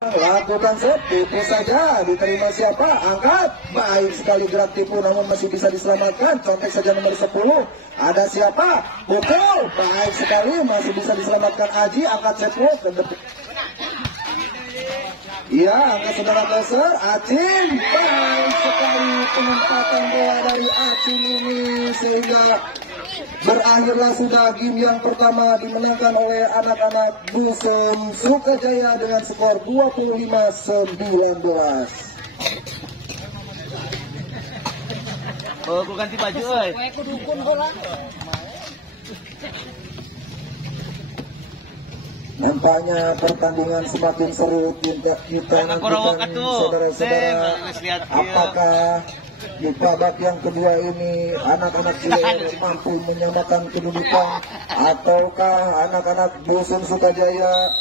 Lakukan set, tipis saja, diterima siapa? Angkat, baik sekali gerak tipu namun masih bisa diselamatkan. Contek saja nomor 10, ada siapa? Pukul, baik sekali, masih bisa diselamatkan Aji. Angkat set walk ke depan. Iya, angkat saudara Toser, Acin, baik sekali penempatan bola dari Acin ini sehingga berakhirlah sudah game yang pertama dimenangkan oleh anak-anak Dusun Sukajaya dengan skor 25-19. Oh, aku ganti baju, oi. Nampaknya pertandingan semakin seru. Kita nantikan saudara-saudara, apakah di babak yang kedua ini anak-anak Cileer mampu menyamakan kedudukan ataukah anak-anak Dusun Sukajaya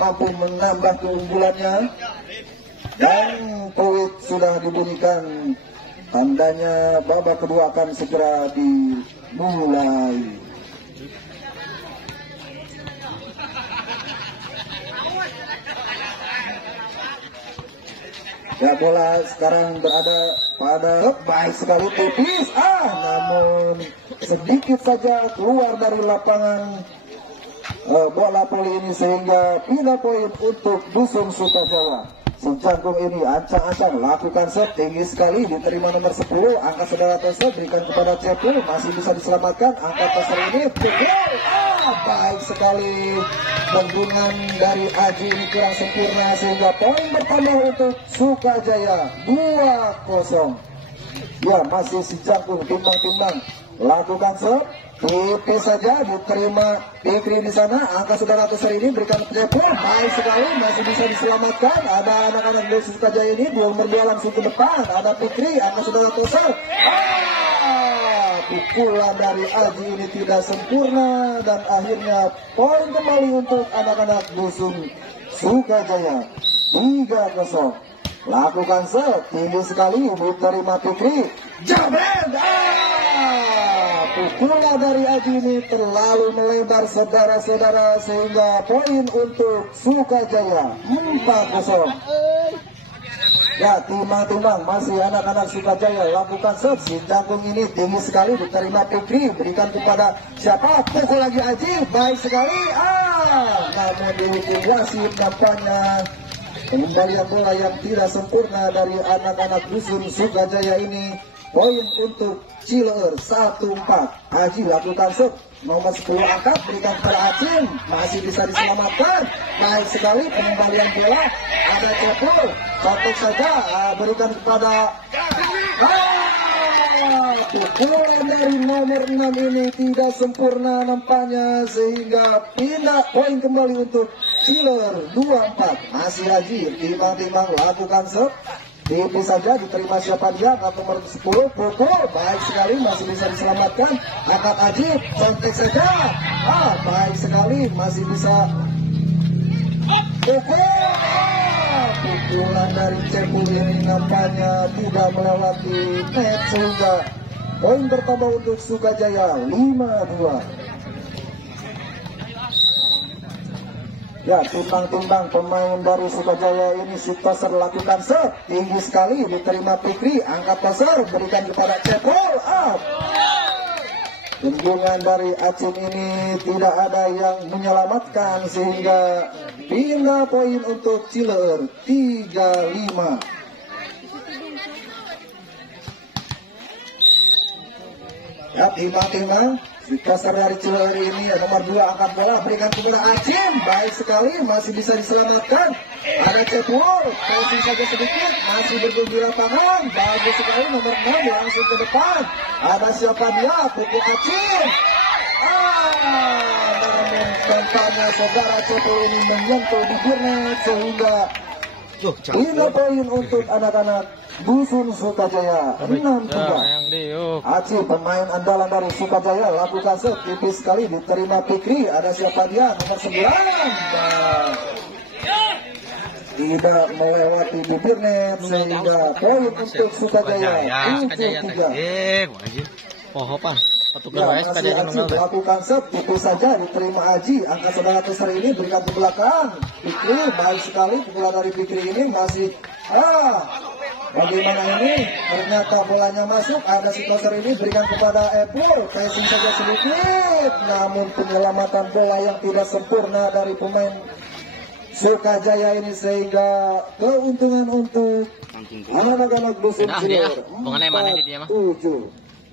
mampu menambah keunggulannya. Dan peluit sudah dibunyikan, tandanya babak kedua akan segera dimulai. Ya, bola sekarang berada pada baik sekali tipis, namun sedikit saja keluar dari lapangan bola voli ini sehingga pindah poin untuk Dusun Sukajaya. Sejangkung ini ancang-ancang lakukan set tinggi sekali, diterima nomor 10, angka saudara Toser, berikan kepada Cepul, masih bisa diselamatkan, angka Toser ini pukul, baik sekali, gabungan dari Aji ini kurang sempurna sehingga poin bertambah untuk Sukajaya 2-0. Ya, masih si Jangkung timbang-timbang lakukan set, tipis saja, diterima Fikri di sana, angka saudara Toser ini berikan Cepul, baik sekali, masih bisa diselamatkan. Ada anak-anak Dusun Sukajaya ini nomor 2 langsung ke depan, ada Fikri, angka saudara Toser. Pukulan dari Aji ini tidak sempurna dan akhirnya poin kembali untuk anak-anak Dusun Sukajaya 3-0. Lakukan set, tinggi sekali, diterima Fikri, jabret, pukulan dari Aji ini terlalu melebar saudara-saudara sehingga poin untuk Sukajaya 4-0. Ya, timbang-timbang masih anak-anak Sukajaya lakukan set, si Jangkung ini tinggi sekali, diterima Fikri, berikan kepada siapa? Pukul lagi Aji, baik sekali, namun dihukum wasit. Nampaknya pengembalian bola yang tidak sempurna dari anak-anak Dusun Sukajaya ini. Poin untuk Cileer 1-4. Aji lakukan set, nomor 10 angkat, berikan kepada Acin, masih bisa diselamatkan, baik sekali pengembalian bola, ada Cepul, contoh saja, berikan kepada pukulan dari nomor 6 ini tidak sempurna nampaknya sehingga pindah poin kembali untuk Cileer 2-4. Masih Aji timbang-timbang lakukan set, tipis saja, diterima siapa dia, angkat nomor 10, pukul, baik sekali, masih bisa diselamatkan, angkat Aji, contek saja, baik sekali, masih bisa pukul, pukulan dari Cepul ini nampaknya tidak melewati net sehingga poin bertambah untuk Sukajaya 5-2. Ya, timbang-timbang pemain dari Sukajaya ini si Toser lakukan set, tinggi sekali, diterima Fikri, angkat Toser, berikan kepada Cepul, Kunjungan dari Acin ini tidak ada yang menyelamatkan sehingga pindah poin untuk Cileer 3-5. Ya, timbang-timbang Toser dari Cileer ini nomor 2 angkat bola, berikan kepada Acin, baik sekali, masih bisa diselamatkan. Ada Cepul, posisi saja sedikit, masih berdiri di lapangan, bagus sekali nomor 6 langsung ke depan. Ada siapa dia? Pukul Acin. Namun tampaknya saudara Cepul ini menyentuh bibirnya sehingga 5 poin untuk anak-anak Dusun Sukajaya 6-3. Aci pemain andalan dari Sukajaya lakukan set, tipis sekali, diterima Fikri, ada siapa dia? Nomor 9. Tidak melewati bibir net sehingga poin untuk Sukajaya 7-3. Poho pan. masih Aji melakukan set, itu saja diterima Aji. Angka 900 hari ini berikan ke belakang. Fikri, baik sekali pukulan dari Fikri ini masih bagaimana ini? Ternyata bolanya masuk. Ada situasi ini berikan kepada Epul. Passing saja sedikit, namun penyelamatan bola yang tidak sempurna dari pemain Sukajaya ini sehingga keuntungan untuk anak-anak Dusun Cilor 4-7.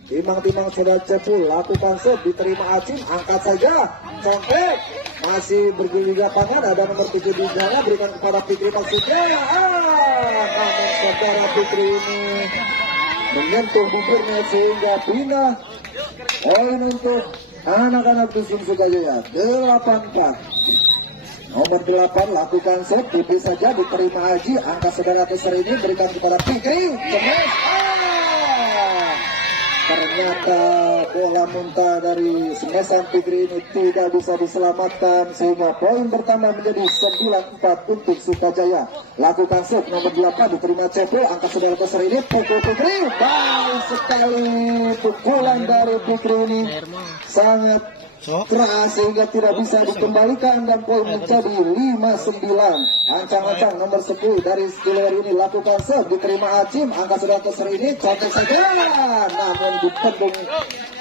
Timang-timang sudah cepul, lakukan set, diterima Acim, angkat saja, contek, masih bergulir tangan, ada nomor 7 di sana, berikan kepada Fikri maksudnya, namun saudara Fikri ini menyentuh bibirnya sehingga pindah poin untuk anak-anak Dusun Sukajaya, 8-4. Nomor 8 lakukan set, tipis saja, diterima Haji, angka 900 ini berikan kepada Fikri, cemas, ternyata bola muntah dari semesan Fikri ini tidak bisa diselamatkan sehingga poin pertama menjadi 9-4 untuk Sukajaya. Lakukan set nomor 8 diterima Cepo, angka 900 ini pukul Fikri, baik sekali pukulan dari Fikri ini sangat keras sehingga tidak bisa dikembalikan dan poin menjadi 5-9. Ancang-ancang nomor 10 dari Skiller ini lakukan set, diterima Acim, angka 900 ini contek saja, namun ditendung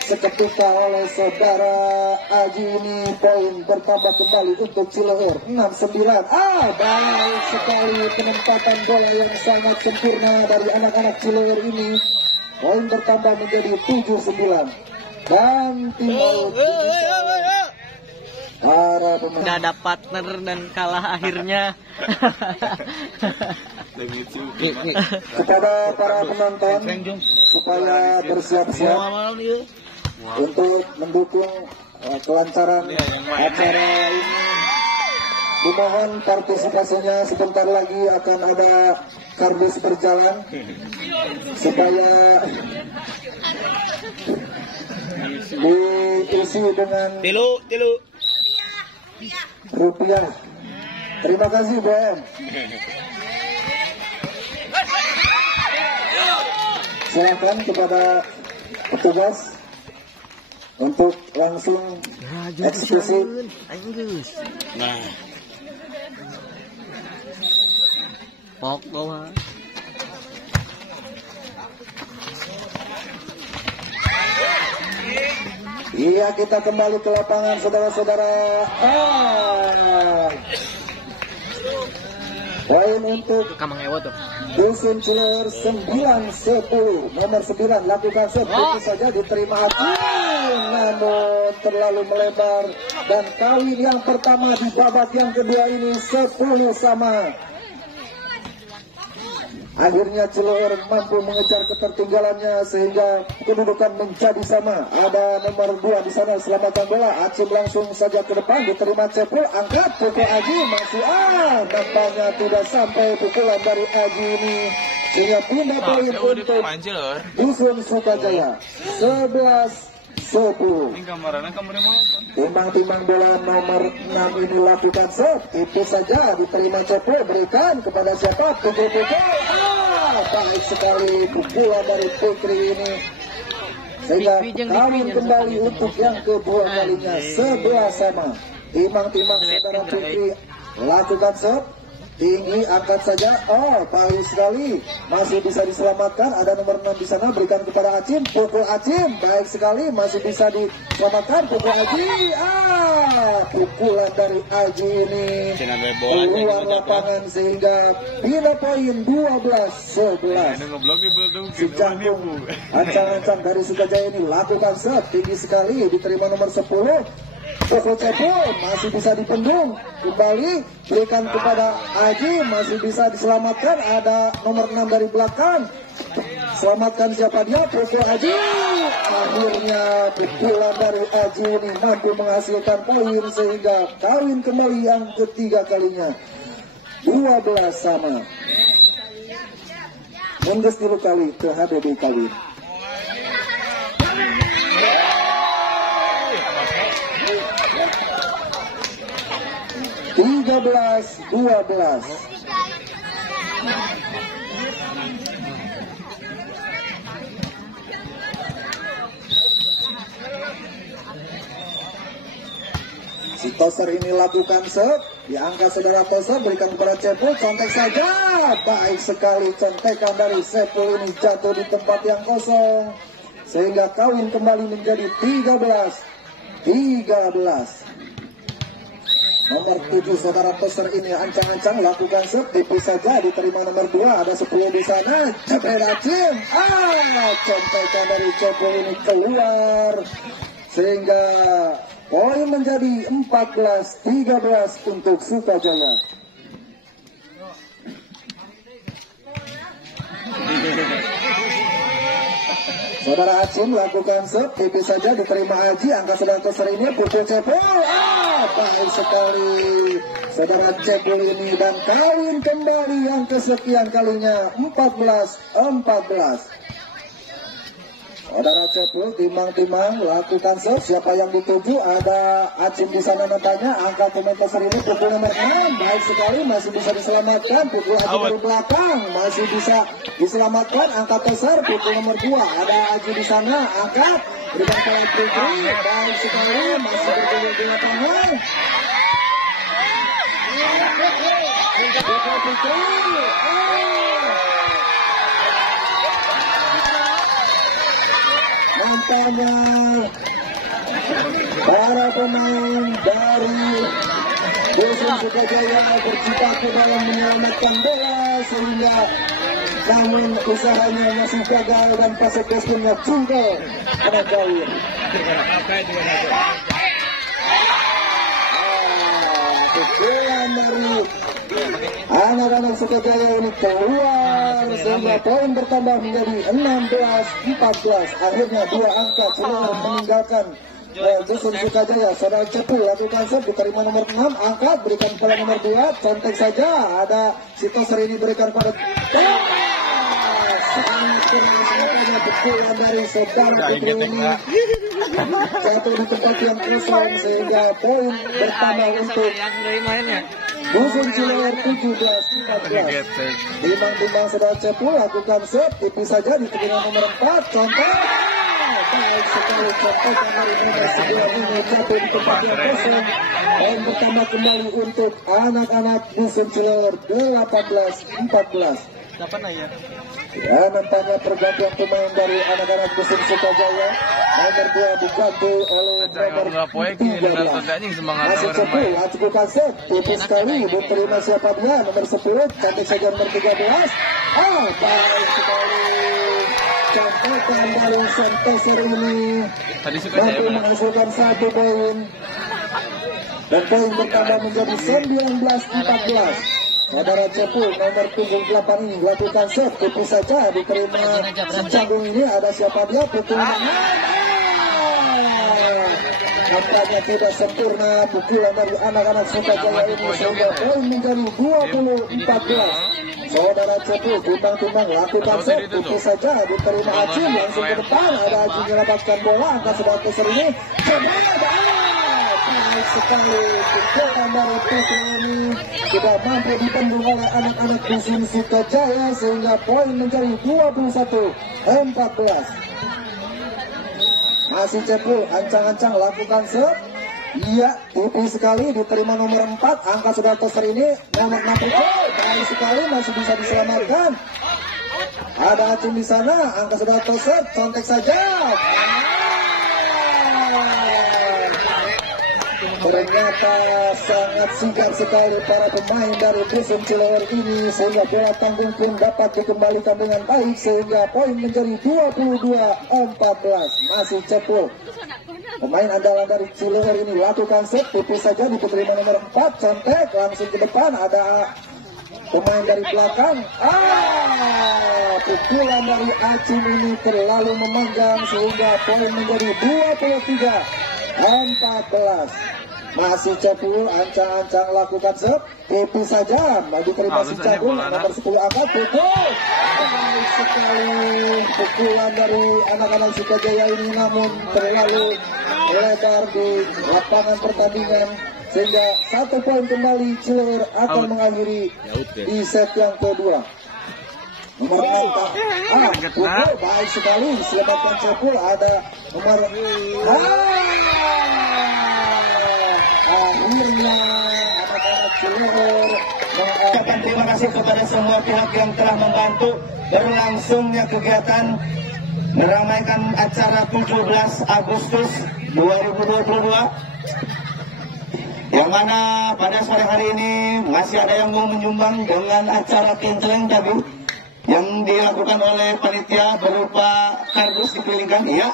seketika oleh saudara Aji ini. Poin bertambah kembali untuk Cileur 6-9. Baik sekali penempatan bola yang sangat sempurna dari anak-anak Cileur ini. Poin bertambah menjadi 7-9. Dan timbal para pemain udah ada partner dan kalah akhirnya. Kepada para penonton supaya bersiap-siap untuk mendukung kelancaran acara ini, dimohon partisipasinya. Sebentar lagi akan ada kardus berjalan supaya diisi dengan rupiah. Terima kasih BM. Silakan kepada petugas untuk langsung eksekusi. Nah, pok bawah. Iya, kita kembali ke lapangan saudara-saudara. Poin untuk Dusun Cileur 9-10. Nomor 9 lakukan set, itu saja diterima Acim, namun terlalu melebar. Dan kali yang pertama di babak yang kedua ini 10-sama. Akhirnya Cileur mampu mengejar ketertinggalannya sehingga kedudukan menjadi sama. Ada nomor 2 di sana, selamatkan bola. Acim langsung saja ke depan, diterima Cepul, angkat pukul Aji, masih nampaknya tidak sampai pukulan dari Aji ini sehingga pindah poin untuk Dusun Sukajaya 11-10. Timbang-timbang bola nomor 6 ini lakukan set, itu saja diterima Cepo, berikan kepada siapa? Pukul-pukul, baik sekali pukulan dari Fikri ini sehingga kami kembali untuk yang kedua kalinya 11-sama. Timbang-timbang saudara Fikri lakukan set, tinggi, angkat saja, baik sekali, masih bisa diselamatkan. Ada nomor 6 di sana, berikan kepada Acim, pukul Acim, baik sekali, masih bisa diselamatkan, pukul Aji, pukulan dari Aji ini keluar lapangan sehingga pindah poin 12-11. Si Jangkung ancang-ancang dari Sukajaya ini lakukan set, tinggi sekali, diterima nomor 10. Pukul Cepo masih bisa dipendung, kembali berikan kepada Aji, masih bisa diselamatkan. Ada nomor 6 dari belakang, selamatkan siapa dia? Pukul Aji. Akhirnya pukulan dari Aji ini mampu menghasilkan poin sehingga kawin kembali yang ketiga kalinya 12-sama. Mundur 10 kali ke HDB kali. 13-12. Si toser ini lakukan set, diangkat saudara toser, berikan kepada Cepul, contek saja. Baik sekali contekan dari Cepul ini jatuh di tempat yang kosong. Sehingga kawin kembali menjadi 13. Nomor 7 saudara toser ini ancang-ancang lakukan set, tipis saja diterima nomor 2, ada 10 di sana. Jepret Acim, contekan dari Cepul ini keluar. Sehingga poin menjadi 14-13 untuk Sukajaya. Saudara Acim lakukan set, tipis saja diterima Aji, angka saudara toser ini pukul Cepul. Baik sekali saudara Cepul ini dan kawin kembali yang kesekian kalinya 14-14. Saudara Cepul timang-timang lakukan set, siapa yang dituju, ada Acim di sana nantinya, angka pemain toser ini pukul nomor 6, baik sekali, masih bisa diselamatkan, pukul Aji dari belakang, masih bisa diselamatkan, angka toser pukul nomor 2, ada Aji di sana, angkat, berikan kalian Fikri, baik sekali, masih bergulir di lapangan. Fikri, nampaknya para pemain dari Dusun Sukajaya berjibaku dalam menyelamatkan bola, sehingga namun usahanya masih gagal dan Pasek Destinnya cungkel pada gawir. Pukulan dari anak-anak Sukajaya ini keluar, sehingga poin bertambah menjadi 16-14. Akhirnya 2 angka keluar meninggalkan Dusun Sukajaya. Saudara Cepul lakukan set, diterima nomor 6, angkat, berikan kepada nomor 2, contek saja, ada si toser ini berikan pada sangat keras, makanya pukulan dari saudara Cepul ini jatuh di tempat yang kosong, sehingga poin bertambah untuk Dusun Cilewar 17-14. Timbang-timbang saudara Cepul lakukan set, tipis saja diterima nomor 4, contek. Baik sekali contekan dari nomor 9 ini jatuh di tempat yang kosong. Poin bertambah kembali untuk anak-anak Dusun Cilewar 18-14. Ya, nampaknya pergantian pemain dari anak-anak Dusun Sukajaya. Nomor 2 diganti oleh nomor 13. Masih Cepul, lakukan set, tipis sekali, diterima siapa dia, nomor 10, cantik saja nomor 13. Baik sekali contekan dari Sentoser ini mampu menghasilkan 1 poin, dan poin bertambah menjadi 19-14. Saudara Cepul nomor punggung 8 ini lakukan set, tipis saja diterima Canggung ini, ada siapa dia, pukul nampaknya tidak sempurna pukulan dari anak-anak Sukajaya ini, sehingga poin menjadi 20-14. Saudara Cepul timbang-timbang lakukan set, tipis saja diterima Acim, langsung ke depan, ada Acim menyelamatkan bola, angka saudara toser ini baik sekali pukulan dari Putri ini tidak mampu ditembus oleh anak-anak Dusun Sukajaya, sehingga poin menjadi 21-14. Masih Cepul ancang-ancang lakukan set, iya, tipis sekali diterima nomor 4, angka saudara toser ini nomor 60. Baik sekali, masih bisa diselamatkan. Ada Acim di sana, angka saudara toser, contek saja. Ternyata sangat sigap sekali para pemain dari Dusun Cilewar ini, sehingga bola tanggung pun dapat dikembalikan dengan baik, sehingga poin menjadi 22-14. Masih Cepul, pemain andalan dari Cilewar ini lakukan set, tipis saja diterima nomor 4, contek, langsung ke depan, ada pemain dari belakang. Pukulan dari Acim ini terlalu memanjang, sehingga poin menjadi 23-14. Masih Cepul ancang-ancang lakukan set, tipis saja, diterima si Canggung, nomor 10 angkat, pukul. Baik sekali pukulan dari anak-anak Sukajaya ini, namun terlalu lebar di lapangan pertandingan, sehingga 1 poin kembali Cilewar akan mengakhiri di set yang kedua. Nomor 4, pukul, baik sekali, selamatkan Cepul, ada nomor akhirnya anak-anak Cileer mengucapkan terima kasih kepada semua pihak yang telah membantu berlangsungnya kegiatan meramaikan acara 17 Agustus 2022, yang mana pada sore hari ini masih ada yang mau menyumbang dengan acara kinceleng tadi yang dilakukan oleh panitia berupa kardus dipilihkan. Iya,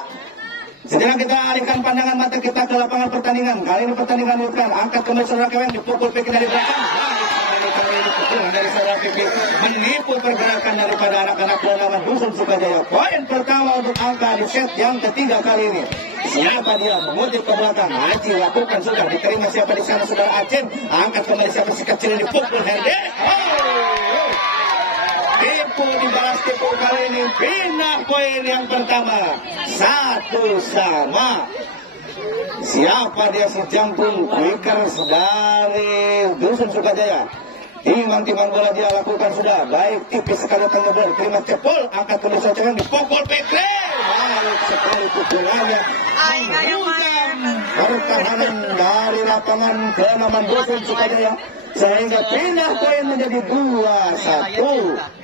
sekarang kita alihkan pandangan mata kita ke lapangan pertandingan. Kali ini pertandingan dilakukan, angkat kembali saudara Keweng, dipukul pikir dari belakang. Dari saudara Pipi menipu pergerakan daripada anak-anak Purnama Dusun Sukajaya. Poin pertama untuk angka di set yang ketiga kali ini. Siapa dia mengutip ke belakang? Haji lakukan sudah diterima siapa di sana saudara Aceh. Angkat kembali siapa si kecil ini, pukul Herde. Tipu dibalas tipu kali ini. Pindah poin yang pertama 1-1. Siapa dia si Jangkung Quickers dari Dusun Sukajaya. Timang-timang bola dia lakukan sudah. Baik, tipis sekali tengah bola. Terima cepol. Angkat kembali saja yang dipukul Petri. Baik sekali pukulannya. Pertahanan dari lapangan ke-6 Dusun Sukajaya. Sehingga pindah poin menjadi 2-1.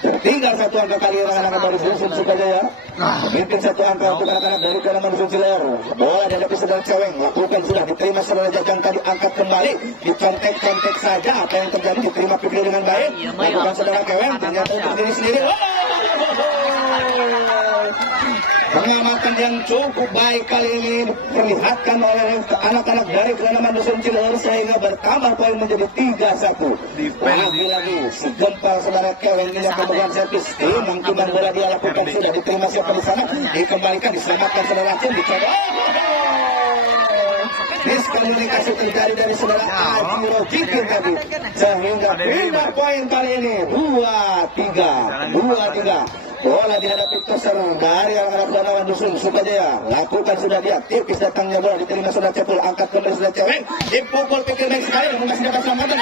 Tinggal satu angka kali anak-anak dari Dusun Sukajaya. Mungkin satu angka untuk anak-anak dari ke-6 Dusun Cileer. Bola dihadapi saudara Ceweng. Lakukan sudah diterima saudara Jajang tadi. Angkat kembali. Dicontek-contek saja. Apa yang terjadi diterima pikir dengan baik. Lakukan saudara Ceweng. Ternyata untuk diri sendiri. Pengamatan yang cukup baik kali ini diperlihatkan oleh anak-anak dari ke-6 Dusun Cileer sehingga bertambah poin menjadi 3-1. Lagi-lagi si gempal saudara Keweng ini pemegang servis. Timang-timang bola dia lakukan sudah diterima siapa di sana. Dikembalikan diselamatkan saudara Aceh dicoba. Miskomunikasi terjadi dari saudara Aji Rojikin tadi sehingga pindah poin kali ini 2-3. Bola dihadapi toser dari anak-anak Purnama Dusun Sukajaya. Lakukan sudah dia tipis datangnya bola diterima sudah Cepul. Angkat kembali sudah Ceweng. Dipukul pikir baik sekali namun masih dapat selamatkan.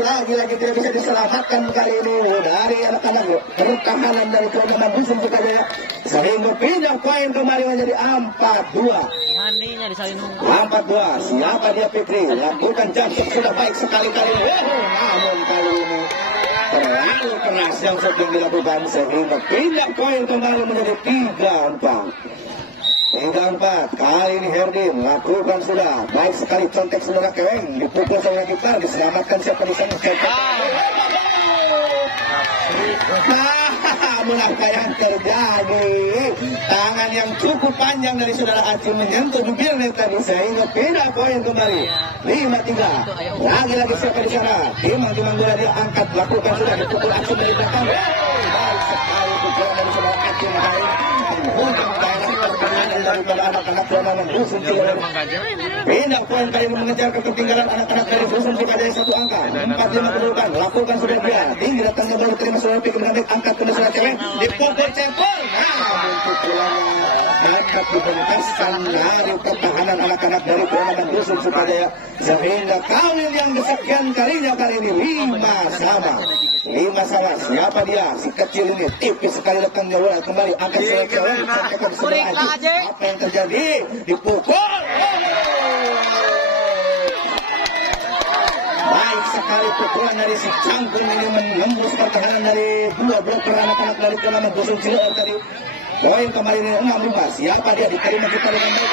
Lagi-lagi tidak bisa diselamatkan kali ini dari anak-anak pertahanan dari Purnama Dusun Sukajaya sehingga pindah poin kembali menjadi 4-2. Mandinya disalin 4-2. Siapa dia Fikri? Lakukan jangkit sudah baik sekali kali ini. Namun kali ini terlalu keras yang sedang dilakukan sehingga pindah poin kembali menjadi 3-4. Kali ini Herdin lakukan sudah baik sekali contek saudara Keweng. Dipukul saudara kita diselamatkan siapa di sana. Mengapa yang terjadi? Tangan yang cukup panjang dari saudara Aceh menyentuh bibirnya tadi sehingga pindah poin kembali 5-3. Lagi-lagi siapa di sana? Timang-timang bola dia angkat lakukan sudah dipukul Aceh dari belakang. Baik sekali pukulan dari saudara Aceh kali daripada anak-anak Purnama Dusun Cileer. Pindah poin kali ini mengejar ketertinggalan anak-anak dari Dusun Sukajaya 1 angka. 4-5 kedudukan. Lakukan sudah dia. Tinggi datangnya bola terima saudara pikir dengan baik. Angkat ke saudara Ceweng. Dipukul Cepol. Namun pukulannya dapat dibentaskan dari pertahanan anak-anak dari Purnama Dusun Sukajaya sehingga kali yang kesekian kalinya kali ini 5-5. Siapa dia? Si kecil ini tipis sekali datangnya bola kembali. Angkat saudara Ceweng. Apa yang terjadi? Dipukul. Baik sekali pukulan dari si Cangkung ini menembus pertahanan dari dua bloker anak-anak dari ke-6 Dusun Cileer tadi. Poin kembali ini 6-5. Siapa dia? Diterima kita dengan baik.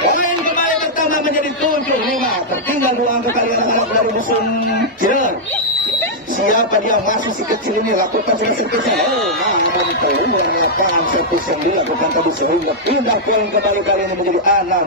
Poin kembali pertama menjadi 7-5. Tertinggal 2 angka kali anak-anak dari Dusun Cileer. Siapa dia? Masih si kecil ini lakukan sudah servisnya. Namun keluar lapangan servis yang dilakukan tadi sehingga pindah poin kembali kali ini menjadi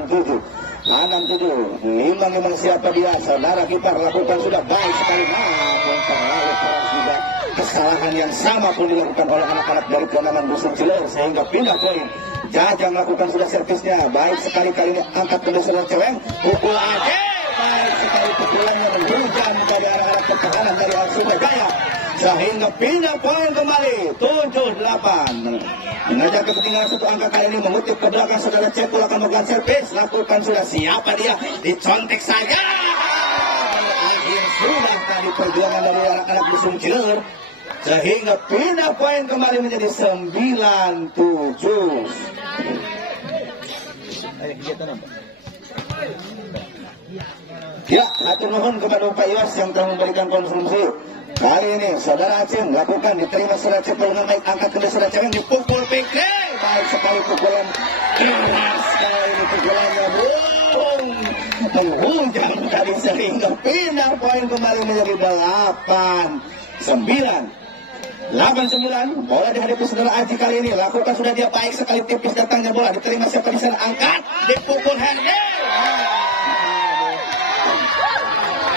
6-7. 6-7. Memang siapa dia? Saudara kiper lakukan sudah baik sekali. Namun terlalu keras juga. Kesalahan yang sama pun dilakukan oleh anak-anak dari ke-6 Dusun Cileer sehingga pindah poin. Jajang lakukan sudah servisnya. Baik sekali kali ini angkat ke saudara Ceweng. Pukul aja. Baik sekali pukulannya menghujam pada anak-anak pertahanan dari Sukajaya sehingga pindah poin kembali 7-8. Mengajak ketinggalan 1 angka kali ini mengutip ke belakang saudara Cepul akan melakukan servis. Lakukan sudah siapa dia? Dicontek saja. Akhir sudah tadi perjuangan dari anak-anak Dusun Cileer sehingga pindah poin kembali menjadi 9-7. Ya, atur nuhun kepada Pak Yos yang telah memberikan konsumsi. Kali ini saudara Aceh melakukan diterima saudara cepol dengan baik, angkat ke saudara cewek dipukul Fikri. Baik sekali pukulan keras sekali ini pukulannya menghujam tadi sehingga pindah poin kembali menjadi 8-9. Bola dihadapi saudara Aji kali ini lakukan sudah dia baik sekali, tipis datangnya bola diterima siapa di sana, angkat dipukul Henry.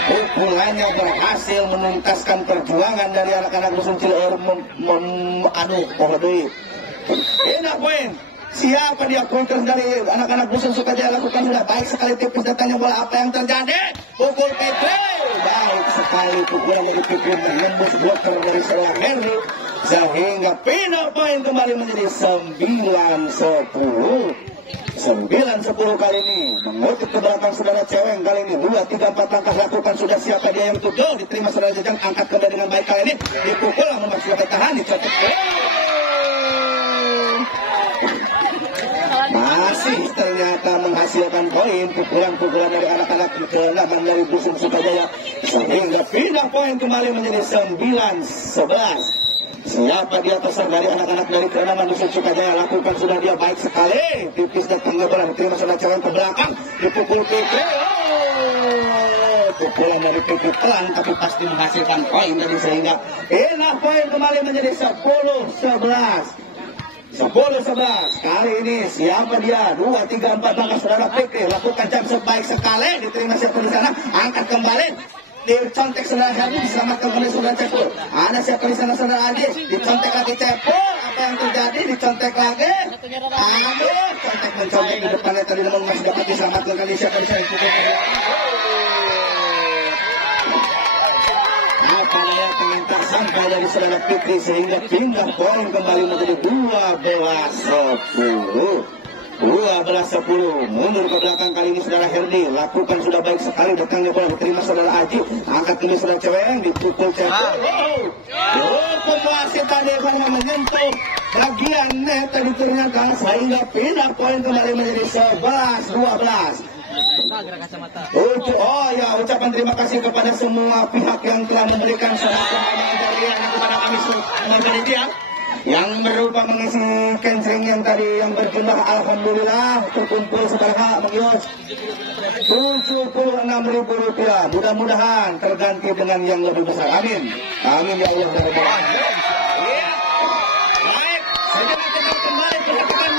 Pukulannya berhasil menuntaskan perjuangan dari anak-anak Dusun Cileur. Pindah poin. Siapa dia pointer dari anak-anak Dusun Sukajaya lakukan sudah baik sekali, tipis datangnya bola, apa yang terjadi? Pukul Fikri. Baik sekali pukulan dari Fikri menembus bloker dari saudara Henry sehingga pindah poin kembali menjadi 9-10. 9-10 kali ini mengutip ke belakang saudara Ceweng. Kali ini 2-3-4 langkah lakukan sudah, siapa dia yang tujuh diterima saudara Jajang, angkat kembali dengan baik kali ini dipukul namun masih dapat tahan, dicotek masih ternyata menghasilkan poin. Pukulan-pukulan dari anak-anak ke-8 dari Dusun Sukajaya sehingga pindah poin kembali menjadi 9-11. Siapa dia pesan dari anak-anak dari ke-6 Dusun Sukajaya lakukan sudah dia baik sekali, tipis datangnya bola diterima saudara Ceweng ke belakang dipukul Fikri. Pukulan dari Fikri pelan tapi pasti menghasilkan poin tadi sehingga pindah poin kembali menjadi 10-11. 10-11. Kali ini siapa dia? 2-3-4 langkah saudara Fikri lakukan jam sebaik sekali, diterima siapa di sana, angkat kembali dicontek saudara Herdi, diselamatkan oleh saudara Cepul. Ada siapa di sana saudara Adi, dicontek lagi Cepul. Apa yang terjadi? Dicontek lagi. Aduh, contek mencontek di depannya tadi namun masih dapat diselamatkan kali siapa di sana. Apa daya pengintar sampai dari saudara Fikri sehingga pindah poin kembali menjadi 12-10. 12-10. Mundur ke belakang kali ini saudara Herdi lakukan sudah baik sekali, datangnya bola diterima saudara Aji, angkat ini saudara Ceweng dipukul Cepul. Cukup wasit tadi karena menyentuh bagian net tadi ternyata sehingga pindah poin kembali menjadi 11-12. Oh ya, ucapan terima kasih kepada semua pihak yang telah memberikan penghargaan kepada kami semua yang berupa mengisi catering yang tadi yang berjumlah alhamdulillah terkumpul sebanyak Rp76.000. Mudah-mudahan terganti dengan yang lebih besar. Amin. Amin ya Allah. Baik, sejenak kita kembali perhatikan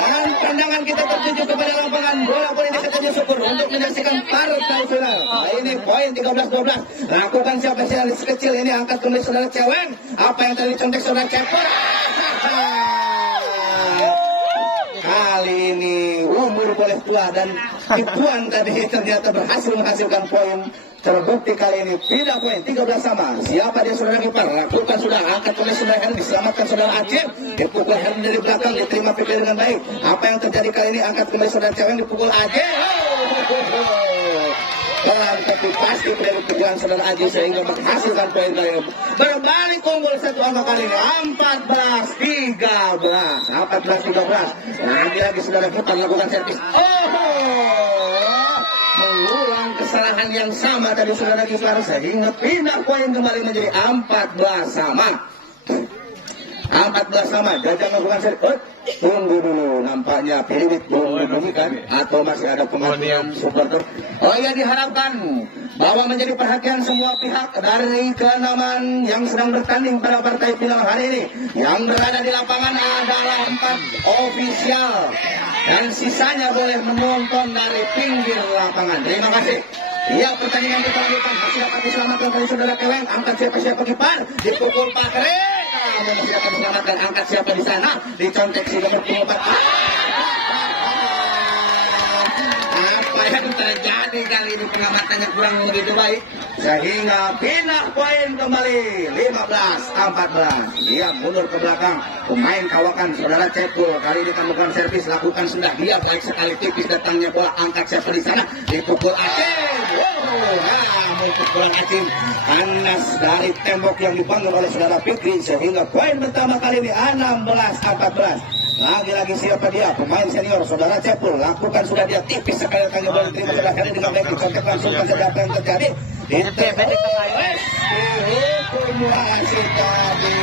dan pandangan kita tertuju kepada lapangan bola Indonesia Tanjung Syukur untuk menyaksikan partai final. Nah, ini poin 13-12. Lakukan siapa spesialis kecil ini, angkat kembali saudara Ceweng. Apa yang tadi contek saudara Cepur? Kali ini umur boleh tua dan tipuan tadi ternyata berhasil menghasilkan poin. Terbukti kali ini pindah poin 13 sama. Siapa dia saudara kiper? Lakukan sudah, angkat kembali saudara Herdi, diselamatkan saudara Aceh, dipukul Herdi dari belakang, diterima Fikri dengan baik. Apa yang terjadi kali ini? Angkat kembali saudara Ceweng, dipukul Aceh. Pelan tapi pasti dari pikiran saudara Aji sehingga menghasilkan poin kali ini. Berbalik unggul satu angka kali ini 14-13. Lagi-lagi saudara kita melakukan servis. Mengulang kesalahan yang sama tadi saudara kiper sehingga pindah poin kembali menjadi 14 sama. 14 sama. Jajang melakukan servis. Tunggu dulu, nampaknya Pilih belum dibunyikan atau masih ada pengajuan supporter. Oh ya, diharapkan bahwa menjadi perhatian semua pihak dari ke-6 yang sedang bertanding pada partai final hari ini. Yang berada di lapangan adalah 4 ofisial dan sisanya boleh menonton dari pinggir lapangan. Terima kasih. Ya, pertandingan kita lanjutkan. Masih dapat diselamatkan oleh saudara Keweng. Angkat siapa-siapa kiper, dipukul Pakre. Namun siapa diselamatkan, angkat siapa di sana, dicontek si nomor 24. Apa yang terjadi kali ini, pengamatannya kurang begitu baik sehingga pindah poin kembali 15-14. Dia mundur ke belakang, pemain kawakan saudara Cepul kali ini melakukan servis, lakukan sudah dia baik sekali, tipis datangnya bola, angkat siapa di sana, dipukul Aceh. pukulan Acim panas dari tembok yang dibangun oleh saudara Fikri, sehingga poin pertama kali ini 16-14. Lagi-lagi siapa dia? Pemain senior saudara Cepul, lakukan sudah dia tipis sekali tangga bola terima saudara Heri dengan baik, dicontek langsung kan saja apa yang terjadi. Kumulasi tadi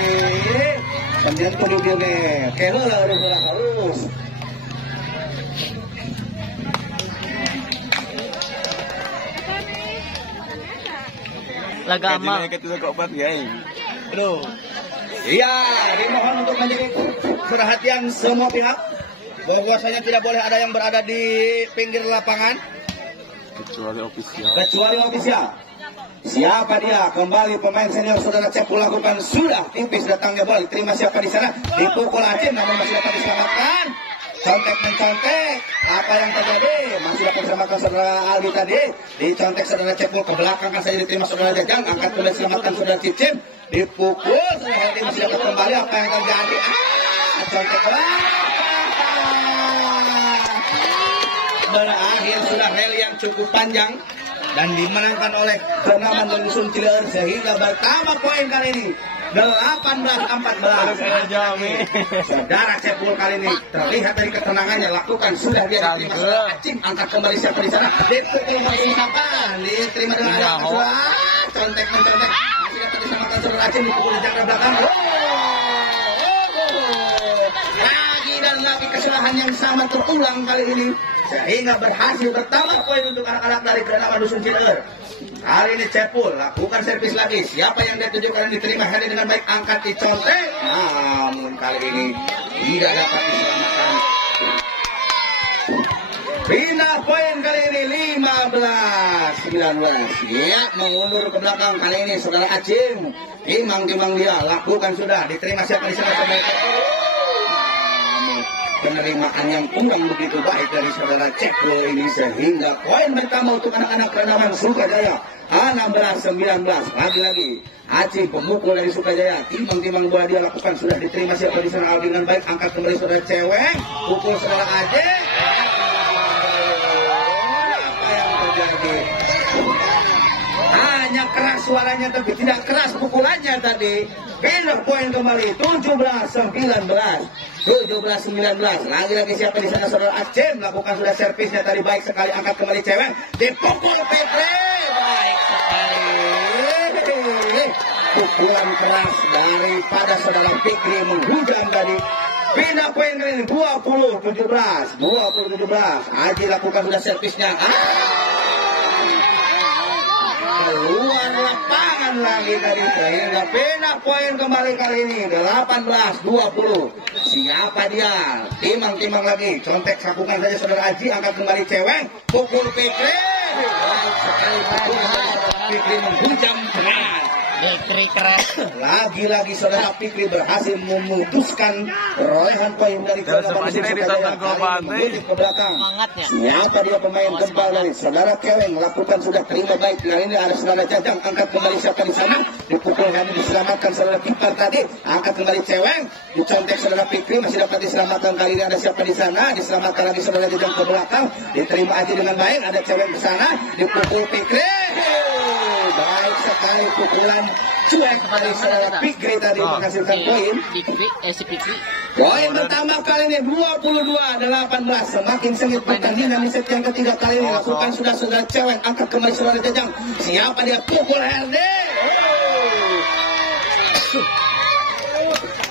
menyentuh bibirnya kena harus Lagama. Aduh. Iya, dimohon untuk menjadi perhatian semua pihak bahwasanya tidak boleh ada yang berada di pinggir lapangan kecuali ofisial. Siapa dia? Kembali pemain senior saudara Cepul lakukan sudah tipis datangnya bola. Terima siapa di sana? Dipukul Acim namun masih dapat diselamatkan. Contek mencontek. Apa yang terjadi? Masih dapat diselamatkan saudara Aldi tadi. Dicontek saudara Cepul ke belakang kan saja diterima saudara Jajang. Angkat kembali diselamatkan saudara Cicim. Dipukul saudara Aldi masih dapat kembali. Apa yang terjadi? Contek ke berakhir sudah rally yang cukup panjang dan dimenangkan oleh Kenaman dan Dusun Cileer sehingga bertambah poin kali ini 18-14. Saudara Cepul kali ini terlihat dari ketenangannya lakukan sudah dia diterima Acim, angkat kembali siapa di sana dipukul masih kapan diterima dengan ada contek mencontek masih dapat diselamatkan saudara Acim dipukul di jangka belakang. Lagi dan lagi kesalahan yang sama terulang kali ini sehingga berhasil bertambah poin untuk anak-anak dari Kenaman Dusun Cileer. Hari ini Cepul lakukan servis lagi. Siapa yang dia tunjukkan diterima Heri dengan baik, angkat dicontek. Namun kali ini tidak dapat diselamatkan. Pindah poin kali ini 15-19. Ya, mengundur ke belakang kali ini saudara Acim. Timang-timang dia lakukan sudah diterima siapa di sana sampai penerimaan yang kurang begitu baik dari saudara Cepul ini sehingga poin pertama untuk anak-anak Kenaman Sukajaya 16-19. Lagi-lagi Acim pemukul dari Sukajaya, timang-timang bola dia lakukan sudah diterima siapa di sana dengan baik, angkat kembali saudara Cewek, pukul saudara Aje. Apa yang terjadi? Hanya keras suaranya tapi tidak keras pukulannya tadi. Pindah poin kembali 17-19. 17-19. Lagi-lagi siapa di sana saudara Acim lakukan sudah servisnya tadi baik sekali, angkat kembali Cewek, dipukul Petre. Baik sekali. Pukulan keras daripada saudara Fikri menghujam tadi. Pindah poin kali ini 20-17. 20-17. Aji lakukan sudah servisnya. Keluar lapangan lagi tadi sehingga pindah poin kembali kali ini 18-20. Siapa dia? Timang-timang lagi. Contek sapungan saja saudara Aji, angkat kembali Cewek, pukul Fikri. Baik sekali pukulan Fikri menghujam keras. Fikri keras. Lagi-lagi saudara Fikri berhasil memutuskan perolehan poin dari Kenaman ke belakang. Siapa dia pemain kembali dari saudara Keweng lakukan sudah terima baik. Kali ini ada saudara Jajang, angkat kembali siapa di sana, dipukul kami diselamatkan saudara Kipar tadi, angkat kembali Ceweng, dicontek saudara Fikri masih dapat diselamatkan. Kali ini ada siapa di sana, diselamatkan lagi saudara Jajang ke belakang, diterima aja dengan baik, ada Ceweng di sana, dipukul Fikri. Baik sekali pukulan cuek dari saudara Fikri tadi menghasilkan poin. Poin pertama kali ini 22-18. Semakin sengit pertandingan di set yang ketiga kali ini lakukan sudah saudara Cewek, angkat kembali saudara Jajang. Siapa dia? Pukul Herde.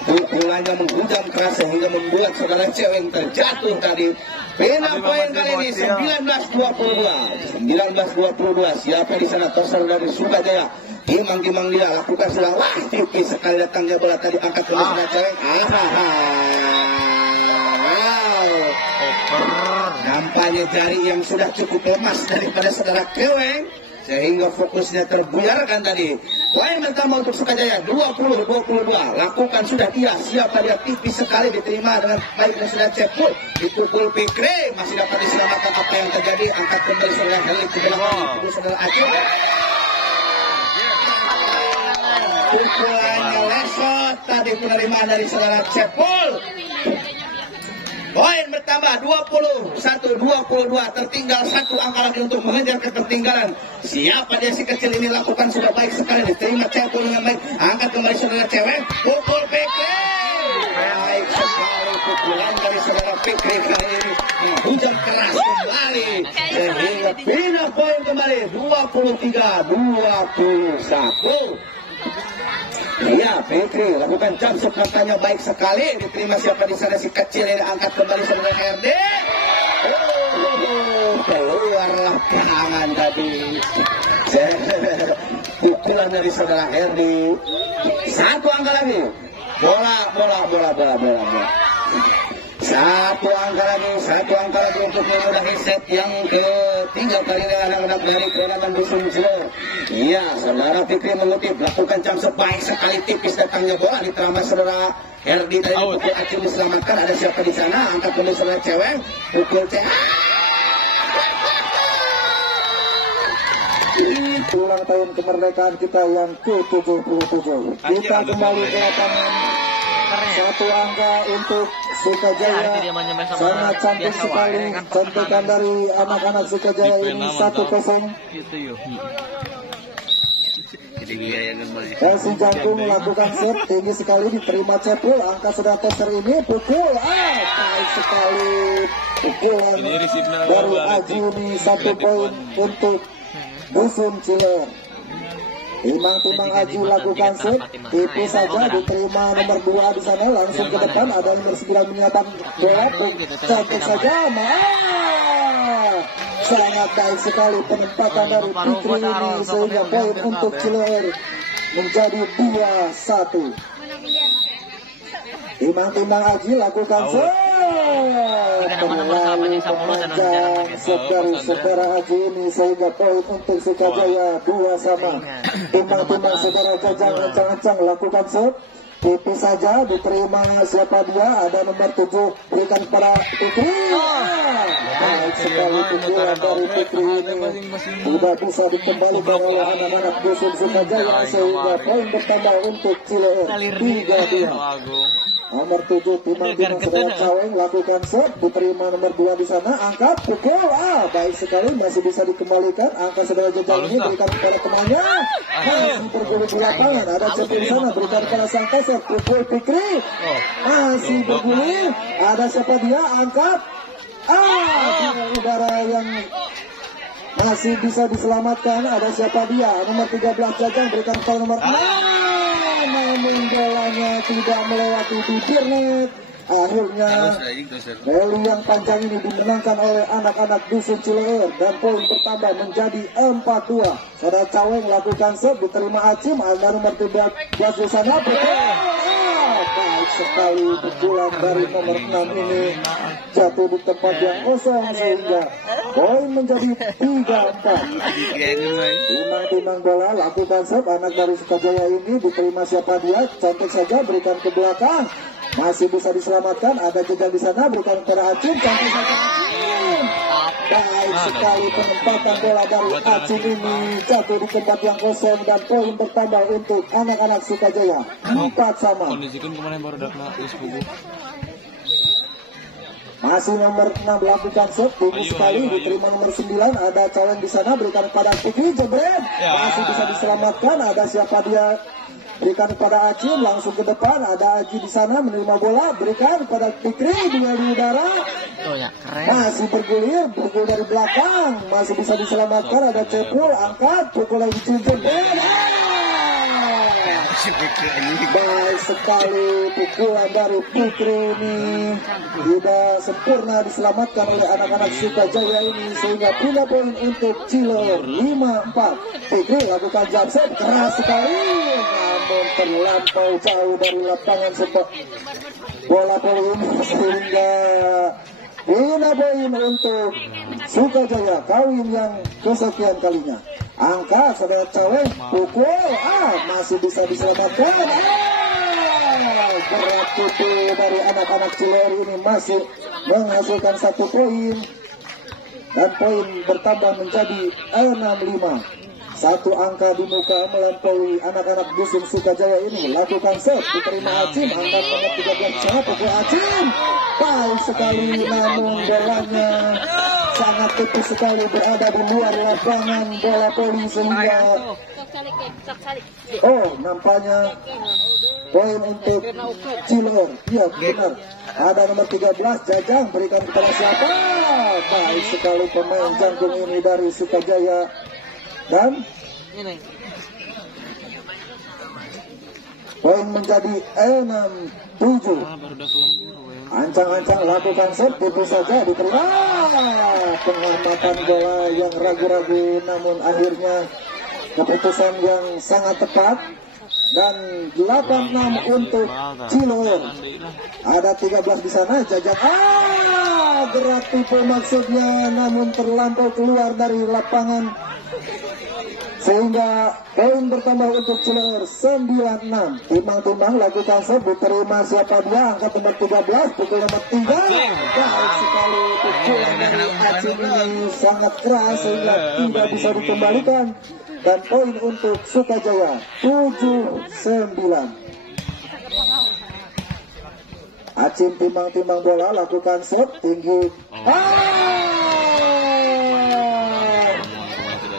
Pukulannya menghujam keras sehingga membuat saudara Cewek terjatuh tadi. Pindah poin kali ini 19-22. 19-22. Siapa di sana? Tosar dari Sukajaya. Timang-timang dia lakukan sudah. Wah, tipis sekali datangnya bola tadi, angkat kembali saudara Cewek. Nampaknya jari yang sudah cukup lemas daripada saudara Keweng sehingga fokusnya terbuyarkan tadi. Poin pertama untuk Sukajaya 20-22. Lakukan sudah dia. Siapa dia? Tipis sekali diterima dengan baik dan sudah Cepul. Dipukul Fikri masih dapat diselamatkan. Apa yang terjadi? Angkat kembali saudara Heli ke belakang, dipukul saudara Acim. Pukulannya lesot tadi penerimaan dari saudara Cepul. Poin bertambah 21-22, tertinggal satu angka lagi untuk mengejar ketertinggalan. Siapa dia si kecil ini lakukan sudah baik sekali, diterima Cepul dengan baik. Angkat kembali saudara cewek, pukul Fikri. Baik sekali pukulan dari saudara Fikri kali ini menghujam keras kembali sehingga pindah poin kembali 23-21. Ya, Fikri lakukan jump shot, katanya baik sekali, diterima siapa di sana si kecil ini, angkat kembali saudara RD. Keluar lapangan tadi. Pukulan dari saudara RD. Satu angka lagi. Bola. Satu angka lagi untuk memudahi set yang ketiga kali ini anak-anak dari kewenangan Dusun Cilor. Iya, saudara Fikri mengutip, lakukan jam sebaik sekali, tipis datangnya bola, diterima saudara Herdi dari pukul Acung diselamatkan. Ada siapa di sana? Angkat kembali saudara cewek, pukul ulang tahun kemerdekaan kita yang ke-77. Kita kembali ke lapangan. Satu angka untuk Sukajaya, sangat cantik sekali, cantikan dari anak-anak Sukajaya ini 1-0. Persi Jantung melakukan set tinggi sekali, diterima Cepul, angka sudah toser ini, pukul, baik sekali, pukulan dari Aji ini 1 poin untuk Dusun Cilor. Timang Aji lakukan set, tipis saja, diterima nomor 2 di sana, langsung ke depan, ada nomor 9 menyatakan bola, cantik saja, sangat baik sekali penempatan dari Fikri ini sehingga poin untuk Cilor menjadi 2-1. Timang Aji lakukan set, terlalu panjang dari saudara Aji ini sehingga poin untuk Sukajaya 2 sama. Timang saudara Jajang ancang-ancang lakukan set, tipis saja, diterima siapa dia, ada nomor 7, berikan kepada Fikri. Baik sekali pukulan dari Fikri ini sudah bisa dikembalikan oleh anak-anak Dusun Sukajaya sehingga poin bertambah untuk Cilor 3-2. Nomor 7 Timang saudara Caweng lakukan set, diterima nomor 2 di sana, angkat, pukul, baik sekali, masih bisa dikembalikan. Angka saudara Jajang ini berikan kepada temannya, masih bergulir di lapangan, ada Cepul di sana, berikan kepada sang koser, pukul Fikri, masih bergulir, ada siapa dia, angkat, udara yang masih bisa diselamatkan, ada siapa dia, nomor 13 Jajang berikan kepada nomor 6, namun bolanya tidak melewati bibir net. Akhirnya rally yang panjang ini dimenangkan oleh anak-anak Dusun Cilor dan poin bertambah menjadi 4-2. Saudara Caweng lakukan set, diterima Acim, ada nomor 13 di sana, baik sekali pukulan dari nomor 6 ini jatuh di tempat yang kosong sehingga poin menjadi 3-4. Timang bola lakukan set, anak dari Sukajaya ini diterima siapa dia, cantik saja, berikan ke belakang, masih bisa diselamatkan, ada jejak di sana, berikan kepada Acim, cantik saja Acim. Baik sekali penempatan bola dari Acim ini jatuh di tempat yang kosong dan poin bertambah untuk anak-anak Sukajaya 4 sama. Masih nomor 6 lakukan set, tinggi sekali, diterima nomor 9, ada Caweng di sana, berikan kepada Fikri, jebret, masih bisa diselamatkan, ada siapa dia, berikan kepada Acim, langsung ke depan, ada Aji di sana, menerima bola, berikan kepada Fikri, duel di udara, masih bergulir dari belakang, masih bisa diselamatkan, ada Cepul, angkat, pukul lagi cincin, baik sekali pukulan dari Fikri ini tidak sempurna diselamatkan oleh anak-anak Sukajaya ini sehingga punya poin untuk Cilor 5-4. Fikri lakukan jump set keras sekali namun terlampau jauh dari lapangan sepak bola poin sehingga punya poin untuk Sukajaya kawin yang kesekian kalinya. Angka saudara Caweng pukul, masih bisa diselamatkan. Berat putih dari anak-anak Cilor ini masih menghasilkan 1 poin dan poin bertambah menjadi 6-5. satu angka di muka melampaui anak-anak dusun Sukajaya ini. Lakukan set, diterima Acim, angkat nomor 13 sangat pukul Acim. Baik sekali, namun bolanya sangat tipis sekali berada di luar lapangan bola voli sehingga nampaknya poin untuk Cilor. Iya benar. Ada nomor 13 Jajang, berikan kepada siapa? Baik sekali pemain jangkung ini dari Sukajaya. Dan poin menjadi 6-7. Ancang-ancang lakukan set, tipis saja diterima. Penghormatan bola yang ragu-ragu, namun akhirnya keputusan yang sangat tepat. Dan 8-6 untuk Cilor. Ada 13 di sana, Jajang. Gerak tipu maksudnya, namun terlampau keluar dari lapangan. Sehingga poin bertambah untuk Cilor 9-6. Timbang-timbang lakukan set, diterima siapa dia, angkat nomor 13, pukul nomor 3. Baik sekali, pukulan dari Acim ini sangat keras sehingga tidak bisa dikembalikan. Dan poin untuk Sukajaya 7-9. Acim timbang-timbang bola, lakukan set tinggi.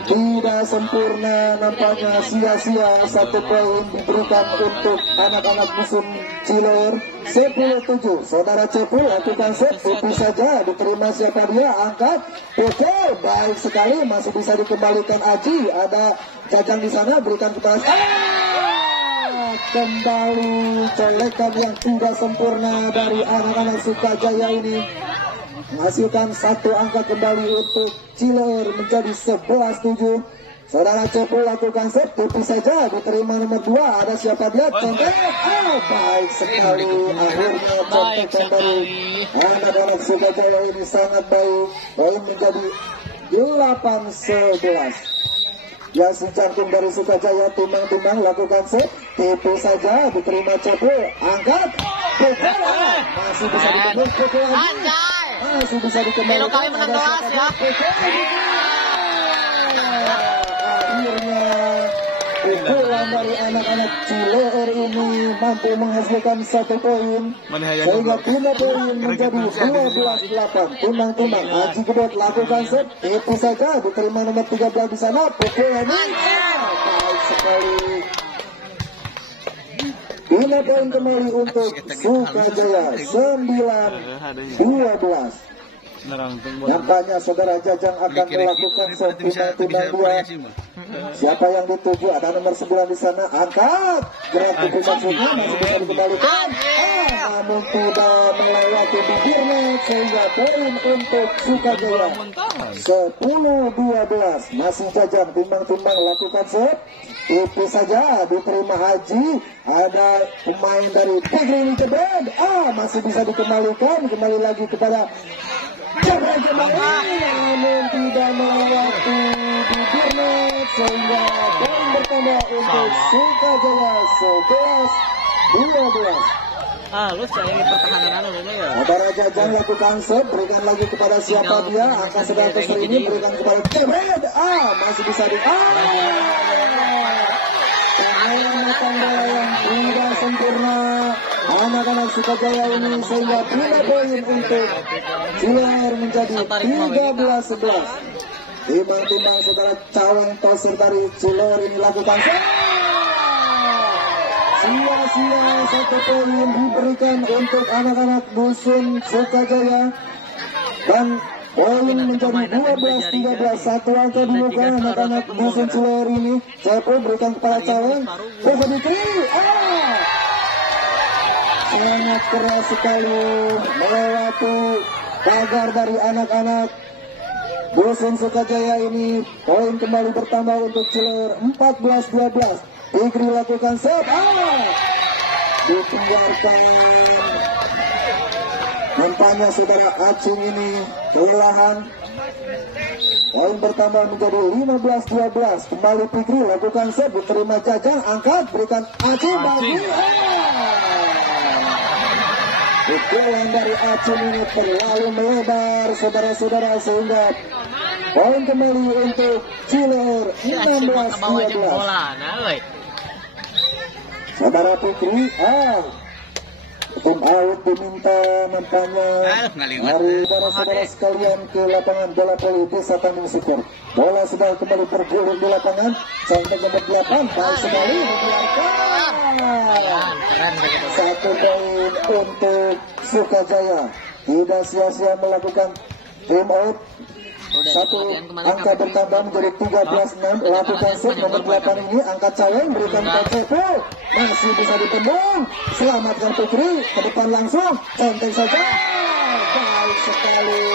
Tidak sempurna, nampaknya sia-sia. Satu poin diberikan untuk anak-anak musuh Cilor. 10-7. Saudara Cepul lakukan set, tipis saja, diterima siapa dia, angkat, pukul, baik sekali, masih bisa dikembalikan Aji. Ada Jajang di sana, berikan kepada kembali colekan yang tidak sempurna dari anak-anak Sukajaya ini. Menghasilkan satu angka kembali untuk Cilor menjadi 11-7. Saudara Cepul lakukan set, tipis saja, diterima nomor 2. Ada siapa dia? Contek. Baik sekali. Akhirnya contekan dari anak-anak Sukajaya ini sangat baik. Poin menjadi 8-11. Ya, si jangkung dari Sukajaya timbang-timbang lakukan set, tipis saja, diterima Cepul, angkat, pukul, masih bisa dikembalikan, pukul lagi, masih bisa dikembalikan. Kami menang kelas ya. Akhirnya pukulan dari anak-anak Cilor ini mampu menghasilkan satu poin, sehingga 5 poin menjadi 12-8. Timbang-timbang Haji Gedot lakukan set, tipis saja, diterima nomor 13 di sana, pukulan ini baik sekali. 5 poin kembali untuk Sukajaya, 9-12. Nampaknya saudara Jajang akan melakukan timbang-timbang dua. Siapa yang dituju? Ada nomor 9 di sana, angkat, gerak tubuh maksudnya, masih bisa dikembalikan, namun tidak melewati bibirnya, sehingga poin untuk Sukajaya 10-12. Masih Jajang timbang-timbang lakukan set, tipis saja, diterima Haji. Ada pemain dari Tigri Jebed, masih bisa dikembalikan, kembali lagi kepada namun tidak melewati bibirnya, sehingga poin bertambah untuk Sukajaya 11-12. Lu saya ini pertahanan ya. Saudara Jajang lakukan set, berikan lagi kepada siapa dia, angka sedang kesel ini, berikan kepada Jebed, masih bisa di penyelamatan bola yang tidak sempurna anak-anak Sukajaya ini, sehingga 5 poin untuk Cilor menjadi 13-11. Timbang-timbang saudara Caweng Tosir dari Cilor ini lakukan sia-sia, satu poin diberikan untuk anak-anak dusun Sukajaya. Dan poin menjadi 12-13, satu angka di muka anak-anak dusun Cilor ini. Cepul berikan kepada Caweng, Pukaditri, sangat keras sekali melewati pagar dari anak-anak dusun Sukajaya ini. Poin kembali bertambah untuk Cilor, 14-12. Tigri lakukan set, ditinggalkan. Nampaknya saudara Acing ini kelelahan. Poin bertambah menjadi 15-12. Kembali Tigri lakukan set, diterima Jajang, angkat, berikan Acing bagi. Pukulan dari Acing ini terlalu melebar saudara-saudara, sehingga Poin kembali untuk Cileer 16-12. Saudara Putri tim out diminta nampaknya dari saudara sekalian ke lapangan bola voli Desa Tanjung Syukur. Bola sudah kembali bergulir di lapangan. Sampai nomor 8 baik sekali dikeluarkan. 1 poin untuk Sukajaya. Tidak sia-sia melakukan tim out. 1 angka bertambah menjadi 13-6. Lakukan set nomor 8 ini angkat Caweng berikan ke Cepo, masih bisa ditembung. Selamatkan Putri ke depan langsung, enteng saja. Baik sekali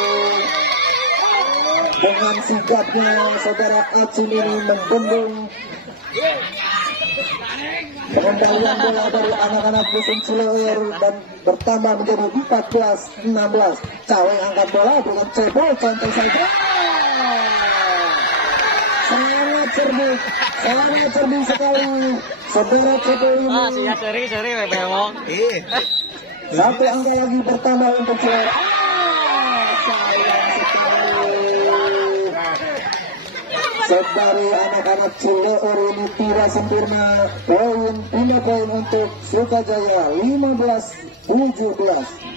dengan sigapnya saudara Acim ini membendung pengembalian bola dari anak-anak Dusun Cileer dan bertambah menjadi 14-16. Caweng angkat bola dengan Cepo, enteng saja. Sangat cerdik sekali saudara Cepo ini. Seri memang. 1 angka lagi bertambah untuk Cileer. Set dari anak-anak Cileer ini tidak sempurna. Poin 5 poin untuk Sukajaya 15-17.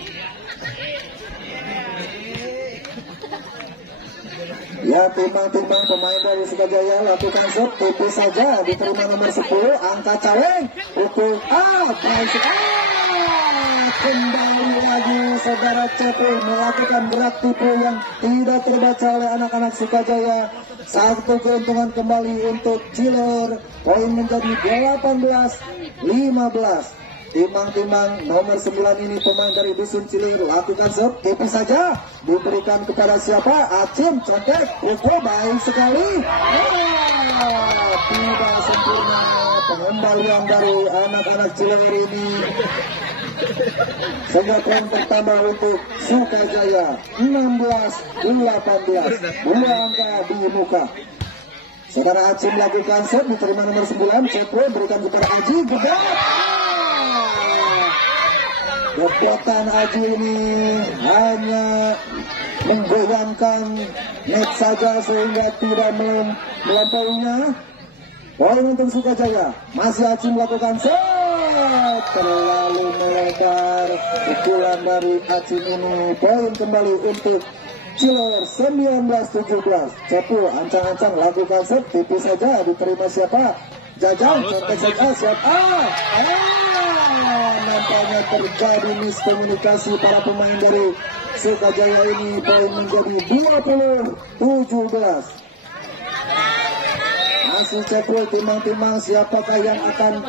Ya, timbang-timbang pemain dari Sukajaya lakukan set, tipis saja diterima nomor 10 angka Caweng, pukul baik sekali. Kembali lagi saudara Cepo melakukan gerak tipu yang tidak terbaca oleh anak-anak Sukajaya. 1 keuntungan kembali untuk Cileer. Poin menjadi 18-15. Timbang-timbang nomor 9 ini pemain dari Dusun Cileer lakukan set, tipis saja diberikan kepada siapa? Acim, contek, pukul baik sekali. Tidak sempurna pengembalian dari anak-anak Cileer ini. Sehingga poin bertambah untuk Sukajaya 16-18. 2 angka di muka. Saudara Acim lakukan set, diterima nomor 9, Cepo berikan kepada Aji, gedor. Kekuatan Aji ini hanya menggoyangkan net saja sehingga tidak melampauinya. Poin untuk Sukajaya. Masih Aji melakukan set, terlalu melebar. Pukulan dari Aji ini. Poin kembali untuk Cileer 19-17. Cepu ancang-ancang lakukan set, tipis saja diterima siapa? Jajang, contek saja siapa? Nampaknya terjadi miskomunikasi para pemain dari Sukajaya ini. Poin menjadi 20-17. Masih Cepu timbang-timbang siapakah yang akan,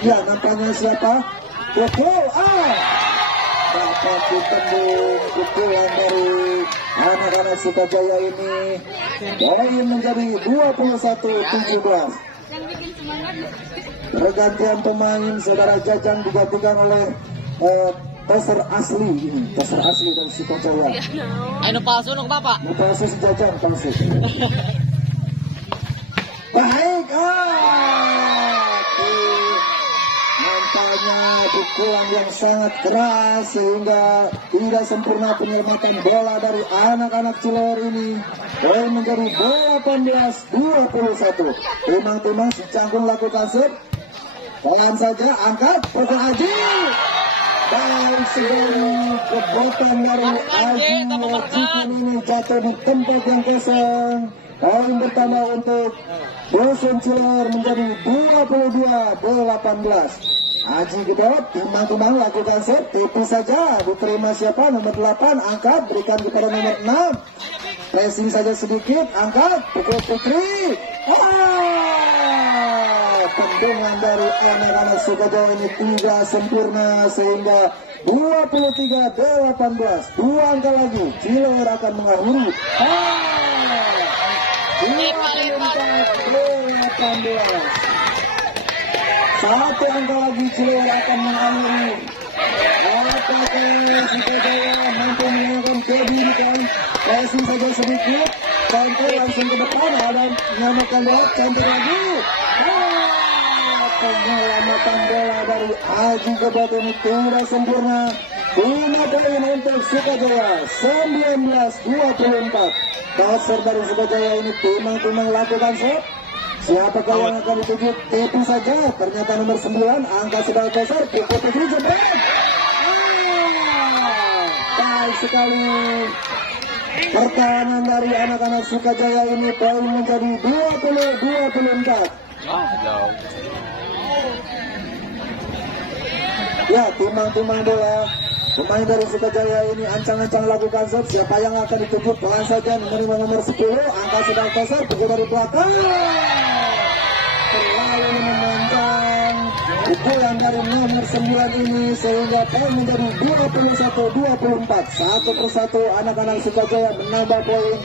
ya nampaknya siapa? Pukul dapat ditembung pukulan dari anak-anak Sukajaya ini. Poin menjadi 21-17. Pergantian pemain saudara Jajang digantikan oleh Toser asli dari Sukajaya. Ayo palsu nuk bapak. Palsu si Jajang palsu. Baik, nampaknya pukulan yang sangat keras sehingga tidak sempurna penyelamatan bola dari anak-anak Cileer ini. Poin menjadi 18-21. Timang-timang si Cangkung lakukan set. Pelan saja, angkat, pukul Aji. Baik sekali kebotan dari Aji. Cikin ini jatuh di tempat yang kosong. Poin bertambah untuk Dusun Cileer menjadi 22-18. Aji gedot, timbang-timbang lakukan set, tipis saja diterima siapa? Nomor 8, angkat, berikan kepada nomor 6. Pressing saja sedikit, angkat, pukul Putri. Pendungan dari anak-anak Sukajaya ini tidak sempurna sehingga 23-18. 2 angka lagi, Cileer akan mengakhiri. 24-18. 1 angka lagi Cileer akan mengakhiri. Apakah Sukajaya mampu melakukan kebidikan? Pressing saja sedikit, contoh langsung ke depan, ada menyamakan bola, contoh lagi. Penyelamatan bola dari Aji Gedot ini tidak sempurna 5 poin untuk Sukajaya, 19-24. Dasar dari Sukajaya ini timang-timang lakukan set. Siapakah yang akan dituju? Tepi saja. Ternyata nomor 9 angka sedang besar. Pukul Tegri jebret. Baik sekali. Pertahanan dari anak-anak Sukajaya ini poin menjadi 20-24. Ya, timang-timang bola. Pemain dari Sukajaya ini ancang-ancang lakukan set. Siapa yang akan dituju? Pelan saja menerima nomor 10. Angka sedang besar. Pukul dari belakang. Terlalu menantang. Pukulan dari nomor 9 ini sehingga poin menjadi 21-24. Satu persatu anak-anak Sukajaya menambah poin,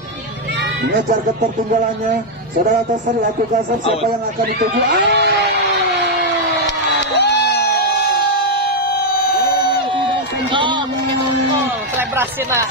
mengejar ketertinggalannya. Saudara Toser lakukan set. Siapa yang akan dituju? Selebrasi nak.